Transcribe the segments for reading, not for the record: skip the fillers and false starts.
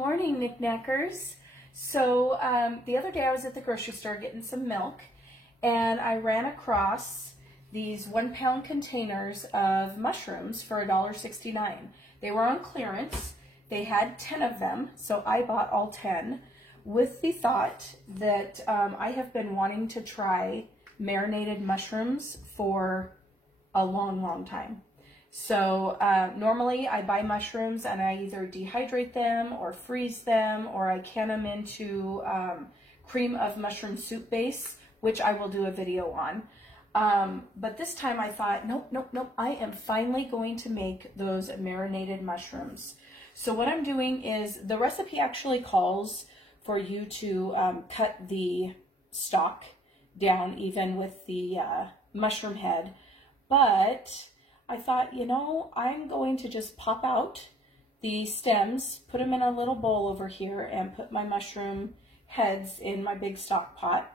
morning, knickknackers. So the other day I was at the grocery store getting some milk, and I ran across these 1 pound containers of mushrooms for $1.69. They were on clearance. They had 10 of them, so I bought all 10 with the thought that I have been wanting to try marinated mushrooms for a long time. So normally I buy mushrooms and I either dehydrate them or freeze them, or I can them into cream of mushroom soup base, which I will do a video on. But this time I thought, nope, I am finally going to make those marinated mushrooms. So what I'm doing is, the recipe actually calls for you to cut the stalk down even with the mushroom head, but I thought, you know, I'm going to just pop out the stems, put them in a little bowl over here, and put my mushroom heads in my big stock pot.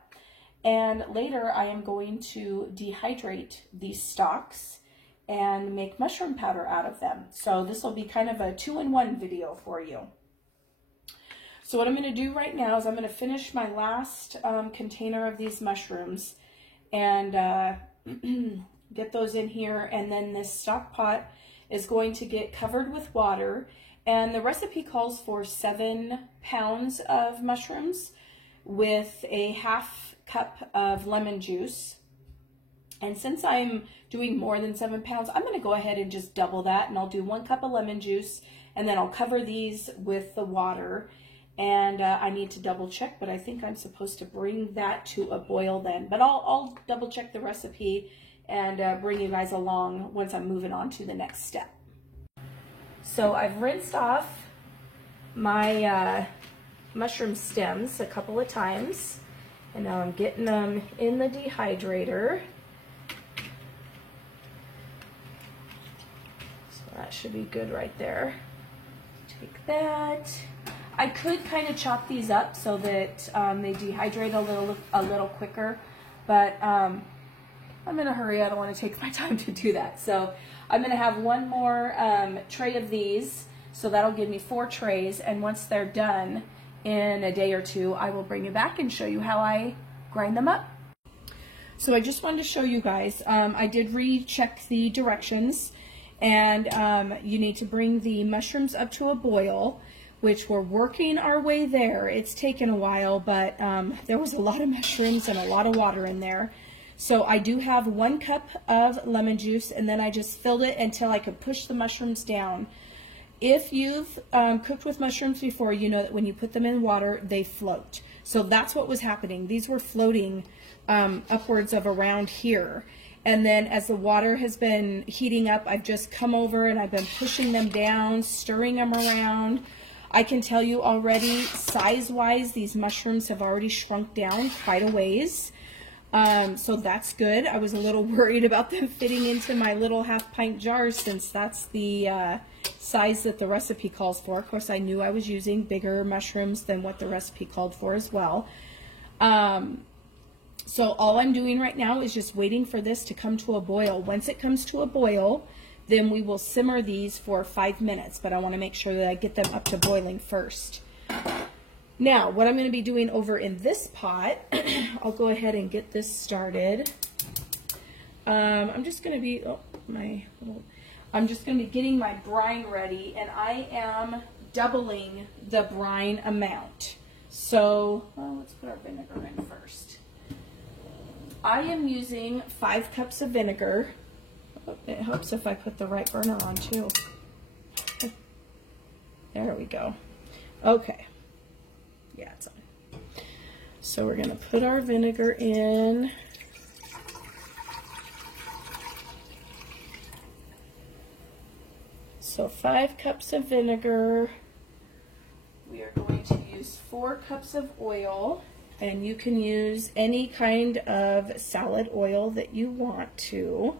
And later I am going to dehydrate these stalks and make mushroom powder out of them. So this will be kind of a 2-in-1 video for you. So what I'm going to do right now is I'm going to finish my last container of these mushrooms and get those in here, and then this stock pot is going to get covered with water. And the recipe calls for 7 pounds of mushrooms with a ½ cup of lemon juice. And since I'm doing more than 7 pounds, I'm going to go ahead and just double that, and I'll do 1 cup of lemon juice, and then I'll cover these with the water. And I need to double check, but I think I'm supposed to bring that to a boil then. But I'll double check the recipe and bring you guys along once I'm moving on to the next step. So I've rinsed off my mushroom stems a couple of times, and now I'm getting them in the dehydrator. So that should be good right there. Take that. I could kind of chop these up so that they dehydrate a little quicker, but I'm in a hurry. I don't want to take my time to do that. So I'm going to have one more tray of these, so that'll give me 4 trays, and once they're done in a day or two, I will bring you back and show you how I grind them up. So I just wanted to show you guys, I did recheck the directions, and you need to bring the mushrooms up to a boil, which we're working our way there. It's taken a while, but there was a lot of mushrooms and a lot of water in there. So I do have 1 cup of lemon juice, and then I just filled it until I could push the mushrooms down. If you've cooked with mushrooms before, you know that when you put them in water, they float. So that's what was happening. These were floating upwards of around here. And then as the water has been heating up, I've just come over and I've been pushing them down, stirring them around. I can tell you already, size-wise, these mushrooms have already shrunk down quite a ways. So that's good. I was a little worried about them fitting into my little ½ pint jars, since that's the size that the recipe calls for. Of course, I knew I was using bigger mushrooms than what the recipe called for as well. So all I'm doing right now is just waiting for this to come to a boil. Once it comes to a boil, then we will simmer these for 5 minutes, but I want to make sure that I get them up to boiling first. Now, what I'm going to be doing over in this pot, I'll go ahead and get this started. I'm just going to be, I'm just going to be getting my brine ready, and I am doubling the brine amount. So, well, let's put our vinegar in first. I am using 5 cups of vinegar. It helps if I put the right burner on too. There we go. Okay. Yeah, it's on. So we're going to put our vinegar in. So 5 cups of vinegar. We are going to use 4 cups of oil, and you can use any kind of salad oil that you want to.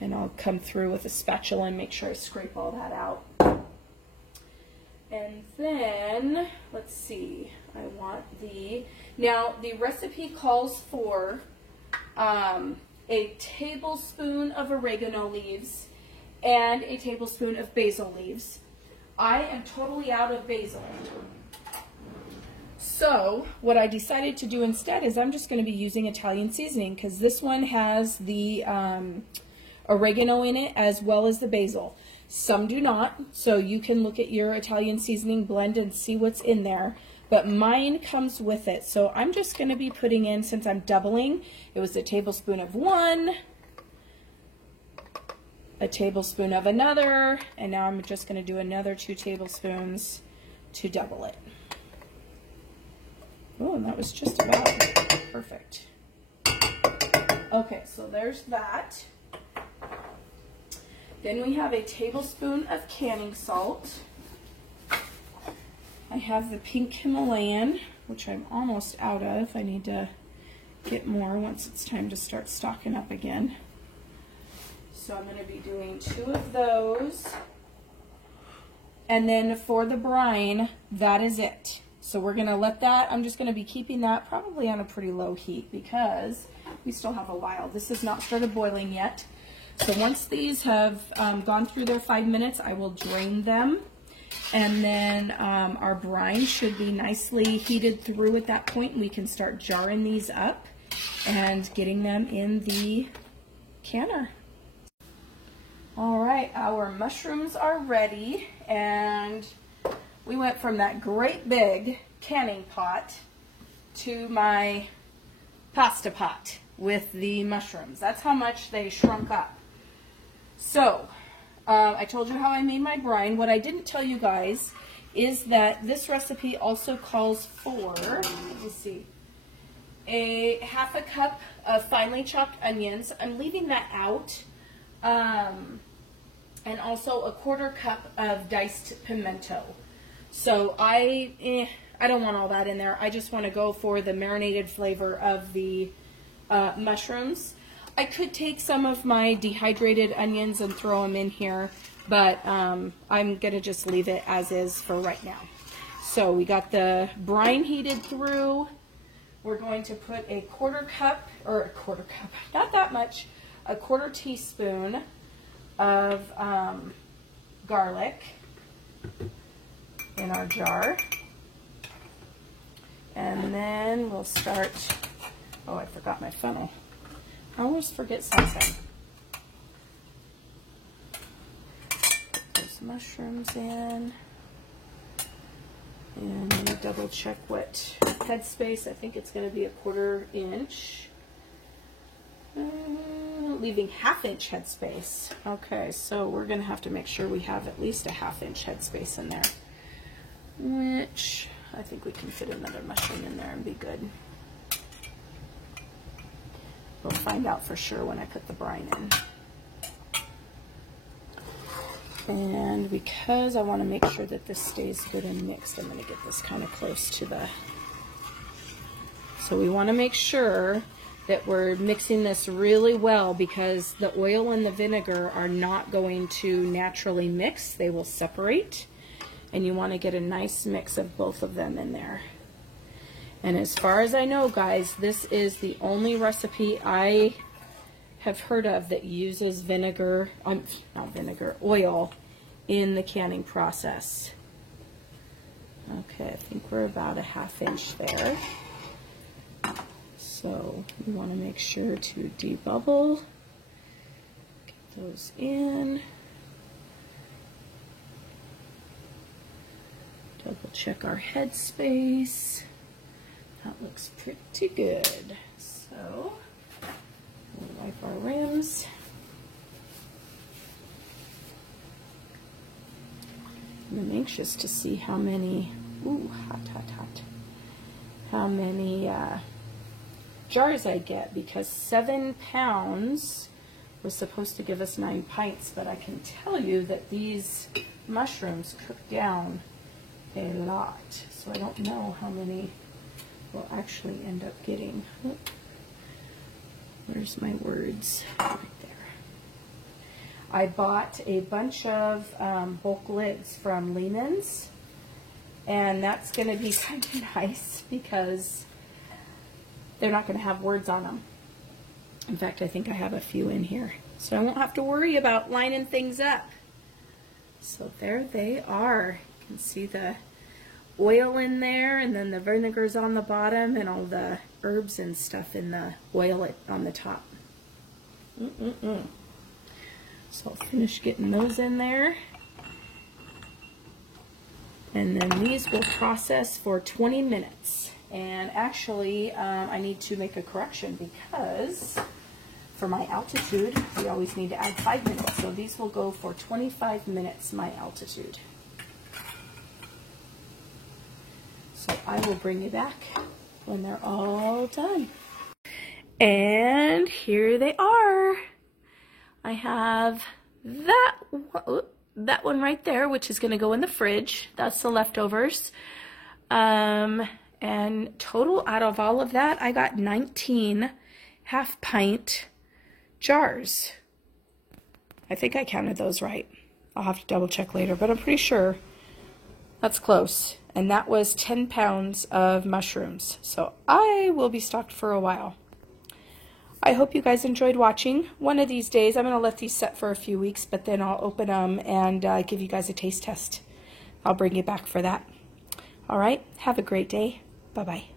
And I'll come through with a spatula and make sure I scrape all that out. And then, let's see, now the recipe calls for a tablespoon of oregano leaves, and a tablespoon of basil leaves. I am totally out of basil. So what I decided to do instead is I'm just going to be using Italian seasoning, because this one has the oregano in it as well as the basil. Some do not, so you can look at your Italian seasoning blend and see what's in there. But mine comes with it, so I'm just going to be putting in, since I'm doubling, it was a tablespoon of one, a tablespoon of another, and now I'm just going to do another 2 tablespoons to double it. Oh, and that was just about perfect. Okay, so there's that. Then we have a tablespoon of canning salt. I have the pink Himalayan, which I'm almost out of. I need to get more once it's time to start stocking up again. So I'm going to be doing 2 of those. And then for the brine, that is it. So we're going to let that, I'm just going to be keeping that probably on a pretty low heat because we still have a while. This has not started boiling yet. So once these have gone through their 5 minutes, I will drain them. And then our brine should be nicely heated through at that point, and we can start jarring these up and getting them in the canner. All right, our mushrooms are ready, and we went from that great big canning pot to my pasta pot with the mushrooms. That's how much they shrunk up. So, I told you how I made my brine. What I didn't tell you guys is that this recipe also calls for, let me see, a ½ a cup of finely chopped onions. I'm leaving that out. And also a ¼ cup of diced pimento. So I don't want all that in there. I just want to go for the marinated flavor of the mushrooms. I could take some of my dehydrated onions and throw them in here, but I'm going to just leave it as is for right now. So we got the brine heated through. We're going to put a ¼ cup, or a ¼ cup, not that much, a ¼ teaspoon of garlic in our jar. And then we'll start, oh, I forgot my funnel. I always forget something. Put those mushrooms in. And let me double check what headspace. I think it's going to be a ¼ inch. Leaving ½ inch headspace. Okay, so we're going to have to make sure we have at least a ½ inch headspace in there. Which I think we can fit another mushroom in there and be good. We'll find out for sure when I put the brine in. And because I want to make sure that this stays good and mixed, I'm going to get this kind of close to the... So we want to make sure that we're mixing this really well, because the oil and the vinegar are not going to naturally mix. They will separate, and you want to get a nice mix of both of them in there. And as far as I know, guys, this is the only recipe I have heard of that uses vinegar, not vinegar, oil in the canning process. Okay, I think we're about a ½ inch there. So you want to make sure to debubble, get those in, double check our headspace. That looks pretty good. So we'll wipe our rims. I'm anxious to see how many, ooh, hot, hot, hot, how many jars I get, because 7 pounds was supposed to give us 9 pints, but I can tell you that these mushrooms cook down a lot, so I don't know how many we'll actually end up getting. Where's my words? Right there. I bought a bunch of bulk lids from Lehman's, and that's going to be kind of nice because they're not going to have words on them. In fact, I think I have a few in here. So I won't have to worry about lining things up. So there they are. You can see the oil in there, and then the vinegar's on the bottom, and all the herbs and stuff in the oil on the top. So I'll finish getting those in there. And then these will process for 20 minutes. And actually, I need to make a correction because for my altitude, we always need to add 5 minutes. So these will go for 25 minutes, my altitude. So I will bring you back when they're all done. And here they are. I have that one right there, which is going to go in the fridge. That's the leftovers. And total out of all of that, I got 19 half-pint jars. I think I counted those right. I'll have to double check later, but I'm pretty sure that's close. And that was 10 pounds of mushrooms. So I will be stocked for a while. I hope you guys enjoyed watching. One of these days, I'm going to let these set for a few weeks, but then I'll open them and give you guys a taste test. I'll bring you back for that. All right, have a great day. Bye-bye.